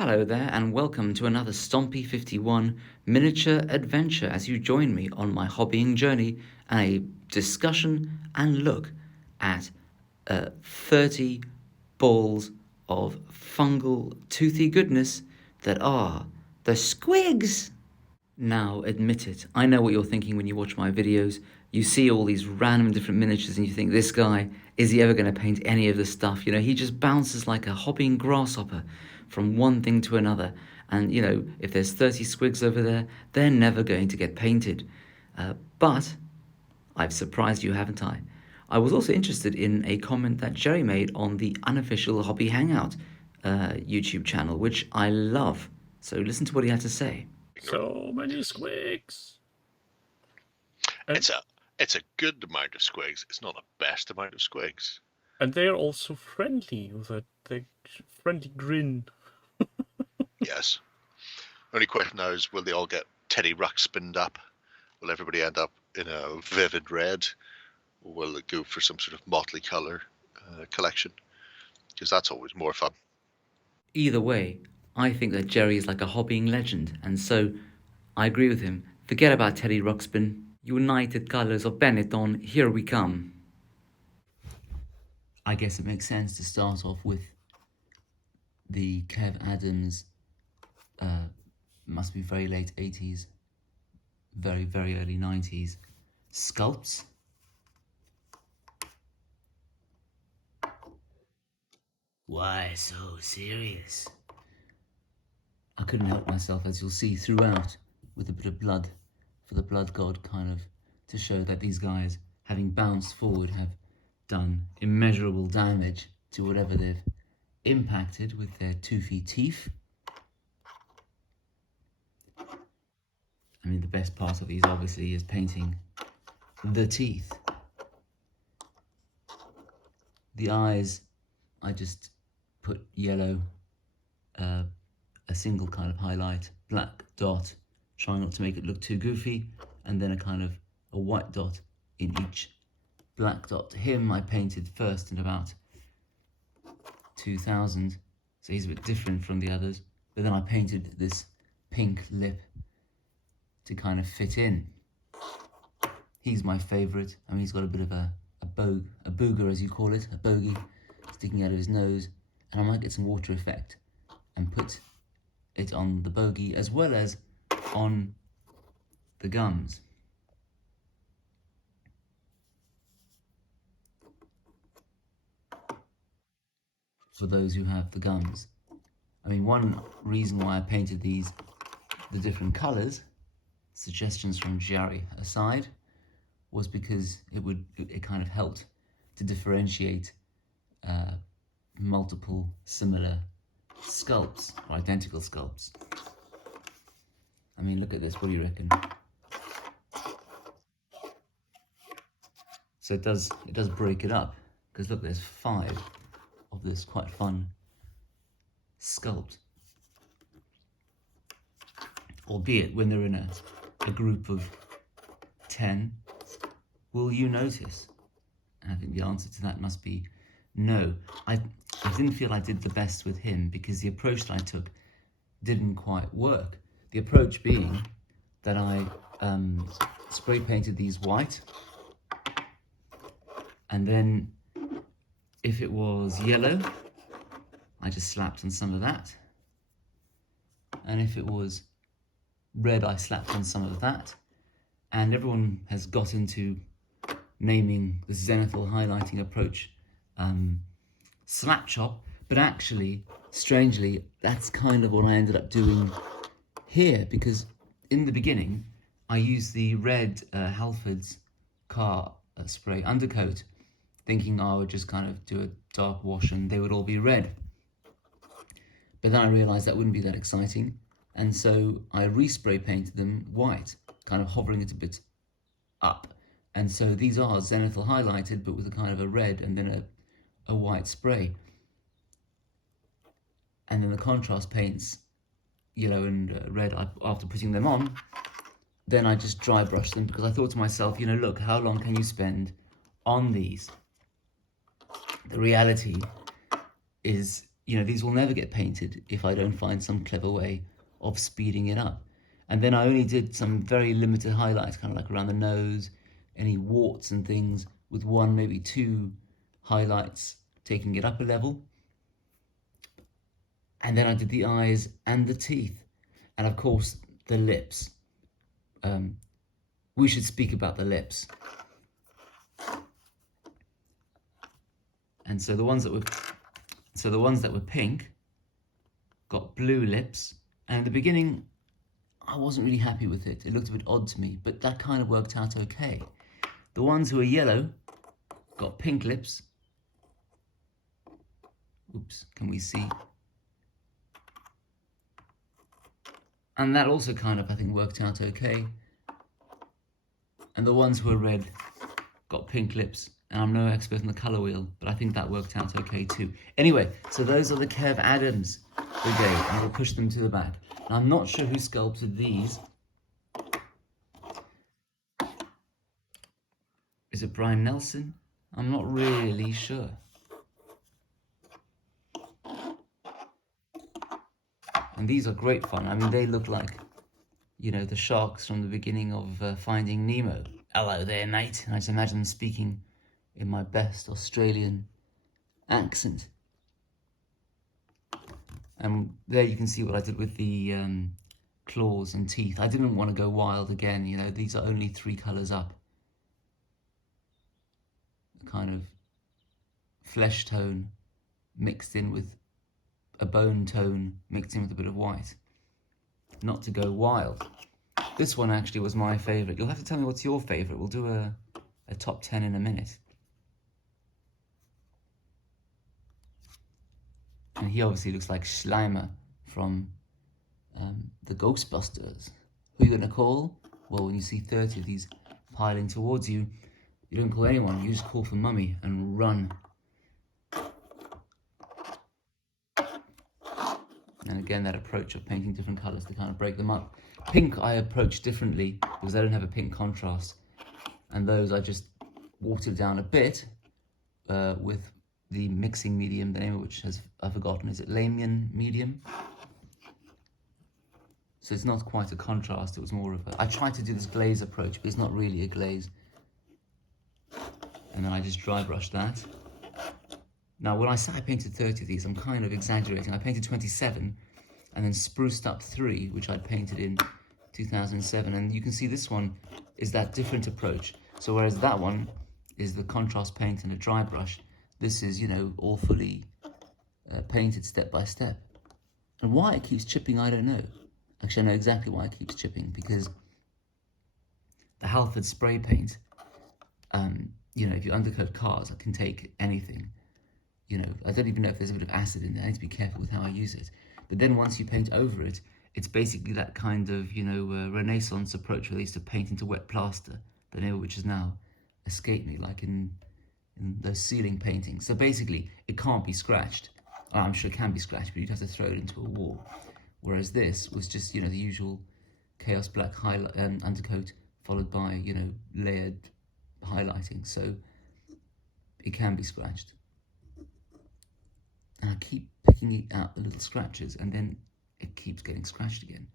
Hello there and welcome to another Stompy 51 miniature adventure as you join me on my hobbying journey and a discussion and look at 30 balls of fungal toothy goodness that are the Squigs. Now admit it, I know what you're thinking when you watch my videos. You see all these random different miniatures and you think, this guy, is he ever going to paint any of this stuff? You know, he just bounces like a hopping grasshopper from one thing to another. And, you know, if there's 30 Squigs over there, they're never going to get painted. But I've surprised you, haven't I? I was also interested in a comment that Jerry made on the unofficial Hobby Hangout YouTube channel, which I love. So listen to what he had to say. So many Squigs. It's a good amount of Squigs. It's not the best amount of Squigs. And they're also friendly with a friendly grin. Yes. Only question now is, will they all get Teddy Ruxpinned up? Will everybody end up in a vivid red? Or will it go for some sort of motley colour collection? Because that's always more fun. Either way, I think that Jerry is like a hobbying legend, and so I agree with him. Forget about Teddy Ruxpin. United Colours of Benetton, here we come. I guess it makes sense to start off with the Kev Adams, must be very late 80s, very, very early 90s, sculpts. Why so serious? I couldn't help myself, as you'll see throughout, with a bit of blood for the blood god, kind of to show that these guys, having bounced forward, have done immeasurable damage to whatever they've impacted with their toothy teeth. I mean, the best part of these obviously is painting the teeth. The eyes, I just put yellow, a single kind of highlight, black dot, trying not to make it look too goofy, and then a kind of a white dot in each black dot. Him I painted first in about 2000, so he's a bit different from the others, but then I painted this pink lip to kind of fit in. He's my favourite. I mean, he's got a bit of a booger, as you call it, a bogey sticking out of his nose, and I might get some water effect and put it on the bogey as well as on the gums. For those who have the gums. I mean, one reason why I painted the different colours, suggestions from Jerry aside, was because it kind of helped to differentiate multiple similar sculpts, or identical sculpts. I mean, look at this, what do you reckon? So it does break it up, because look, there's 5 of this quite fun sculpt. Albeit, when they're in a group of 10, will you notice? And I think the answer to that must be no. I didn't feel I did the best with him because the approach that I took didn't quite work. The approach being that I spray painted these white, and then if it was yellow, I just slapped on some of that, and if it was red, I slapped on some of that. And everyone has got into naming the zenithal highlighting approach slap chop, but actually, strangely, that's kind of what I ended up doing here, because in the beginning I used the red Halford's car spray undercoat, thinking I would just kind of do a dark wash and they would all be red. But then I realised that wouldn't be that exciting, and so I respray painted them white, kind of hovering it a bit up. And so these are zenithal highlighted, but with a kind of a red and then a white spray. And then the contrast paints, yellow and red, after putting them on, then I just dry brushed them, because I thought to myself, you know, look, how long can you spend on these? The reality is you know, these will never get painted if I don't find some clever way of speeding it up. And then I only did some very limited highlights, kind of like around the nose, any warts and things, with one, maybe two highlights, taking it up a level. And then I did the eyes and the teeth, and of course the lips. We should speak about the lips. And so the ones that were pink got blue lips, and in the beginning I wasn't really happy with it. It looked a bit odd to me, but that kind of worked out okay. The ones who were yellow got pink lips. Oops, can we see? And that also kind of, I think, worked out okay. And the ones who were red got pink lips. And I'm no expert in the colour wheel, but I think that worked out okay too. Anyway, so those are the Kev Adams brigade. I'm going to push them to the back. Now, I'm not sure who sculpted these. Is it Brian Nelson? I'm not really sure. And these are great fun. I mean, they look like, you know, the sharks from the beginning of Finding Nemo. Hello there, mate. I just imagine them speaking in my best Australian accent. And there you can see what I did with the claws and teeth. I didn't want to go wild again, you know, these are only 3 colours up. A kind of flesh tone mixed in with a bone tone, mixed in with a bit of white. Not to go wild. This one actually was my favourite. You'll have to tell me what's your favourite. We'll do a top 10 in a minute. And he obviously looks like Slimer from the Ghostbusters. Who are you going to call? Well, when you see 30 of these piling towards you, you don't call anyone. You just call for Mummy and run. And again, that approach of painting different colours to kind of break them up. Pink I approach differently because I don't have a pink contrast. And those I just watered down a bit with the mixing medium, the name of which I've forgotten. Is it Lamian medium? So it's not quite a contrast, it was more of a... I tried to do this glaze approach, but it's not really a glaze. And then I just dry brushed that. Now, when I say I painted 30 of these, I'm kind of exaggerating. I painted 27 and then spruced up 3, which I'd painted in 2007. And you can see this one is that different approach. So whereas that one is the contrast paint and a dry brush, this is, you know, all fully painted step by step. And why it keeps chipping, I don't know. Actually, I know exactly why it keeps chipping, because the Halford spray paint, you know, if you undercoat cars, it can take anything. You know, I don't even know if there's a bit of acid in there. I need to be careful with how I use it. But then once you paint over it, it's basically that kind of, you know, Renaissance approach where they used to paint into wet plaster, the name of which has now escaped me, like in those ceiling paintings. So basically, it can't be scratched. I'm sure it can be scratched, but you'd have to throw it into a wall. Whereas this was just, you know, the usual Chaos Black undercoat followed by, you know, layered highlighting. So it can be scratched. And I keep picking out the little scratches, and then it keeps getting scratched again.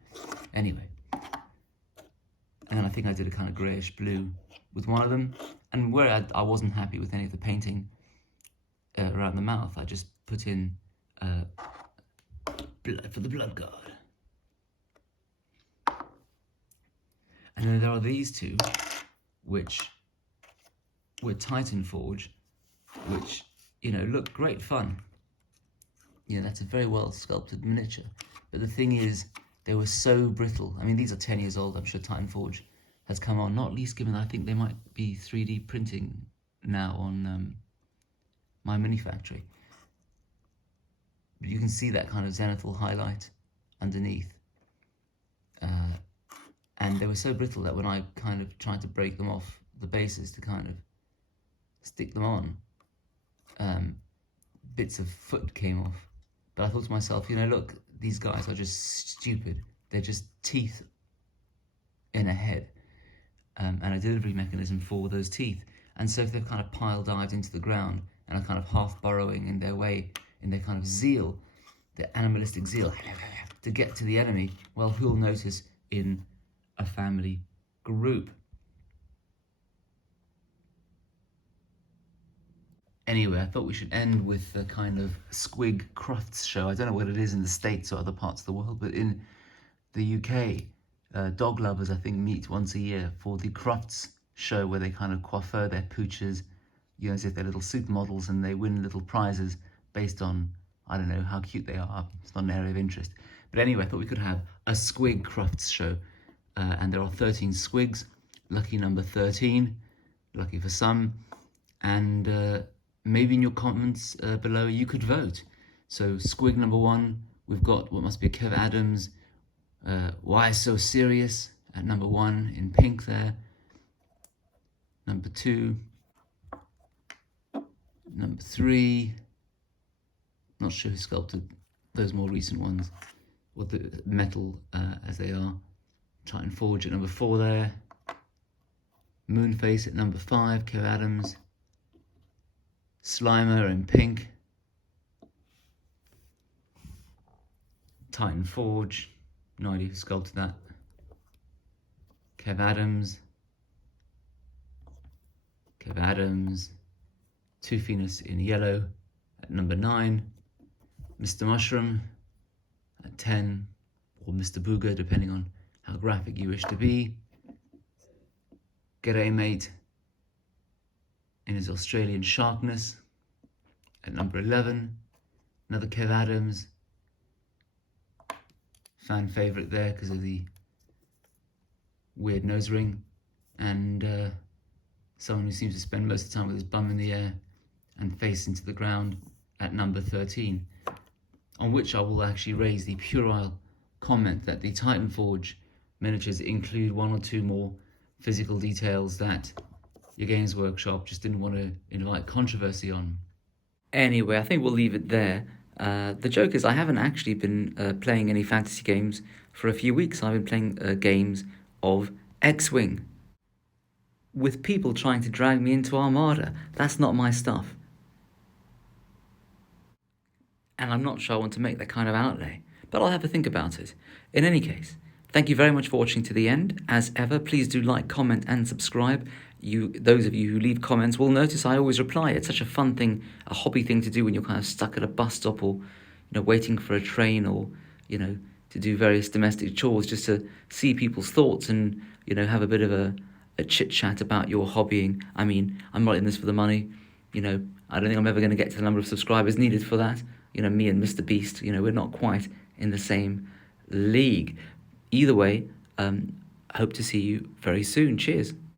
Anyway. And then I think I did a kind of greyish blue with one of them. And where I wasn't happy with any of the painting around the mouth, I just put in blood for the blood god. And then there are these two, which were titanforge, which, you know, look great fun. You know, that's a very well sculpted miniature. But the thing is, they were so brittle. I mean, these are 10 years old. I'm sure titanforge has come on, not least given I think they might be 3D printing now on my mini factory. But you can see that kind of zenithal highlight underneath. And they were so brittle that when I kind of tried to break them off the bases to kind of stick them on, bits of foot came off. But I thought to myself, you know, look, these guys are just stupid. They're just teeth in a head, and a delivery mechanism for those teeth. And so if they've kind of pile dived into the ground and are kind of half burrowing in their way in their kind of zeal, their animalistic zeal, to get to the enemy, well, who'll notice in a family group? Anyway, I thought we should end with the kind of Squig crafts show. I don't know what it is in the States or other parts of the world, but in the UK, dog lovers, I think, meet once a year for the crafts show, where they kind of coiffure their pooches, you know, as if they're little supermodels, and they win little prizes based on, I don't know, how cute they are. It's not an area of interest. But anyway, I thought we could have a Squig crafts show. And there are 13 Squigs, lucky number 13, lucky for some. And maybe in your comments below you could vote. So Squig number 1, we've got what must be a Kev Adams, Why So Serious, at number 1 in pink there. Number 2, number 3, not sure who sculpted those more recent ones, or the metal as they are. Titanforge at number 4 there. Moonface at number 5, Kev Adams. Slimer in pink. Titanforge, no idea who sculpted that. Kev Adams. Kev Adams. Toofiness in yellow at number 9. Mr. Mushroom at 10, or Mr. Booger, depending on how graphic you wish to be. G'day Mate in his Australian sharkness at number 11. Another Kev Adams, fan favourite there because of the weird nose ring, and someone who seems to spend most of the time with his bum in the air and face into the ground at number 13, on which I will actually raise the puerile comment that the Titanforge miniatures include 1 or 2 more physical details that your Games Workshop just didn't want to invite controversy on. Anyway, I think we'll leave it there. The joke is I haven't actually been playing any fantasy games for a few weeks. I've been playing games of X-Wing, with people trying to drag me into Armada. That's not my stuff. And I'm not sure I want to make that kind of outlay, but I'll have to think about it. In any case, thank you very much for watching to the end. As ever, please do like, comment and subscribe. Those of you who leave comments will notice I always reply. It's such a fun thing, a hobby thing to do when you're kind of stuck at a bus stop, or waiting for a train, or to do various domestic chores, just to see people's thoughts and have a bit of a chit chat about your hobbying. I mean, I'm not in this for the money. I don't think I'm ever going to get to the number of subscribers needed for that. Me and Mr. Beast, we're not quite in the same league. Either way, hope to see you very soon. Cheers.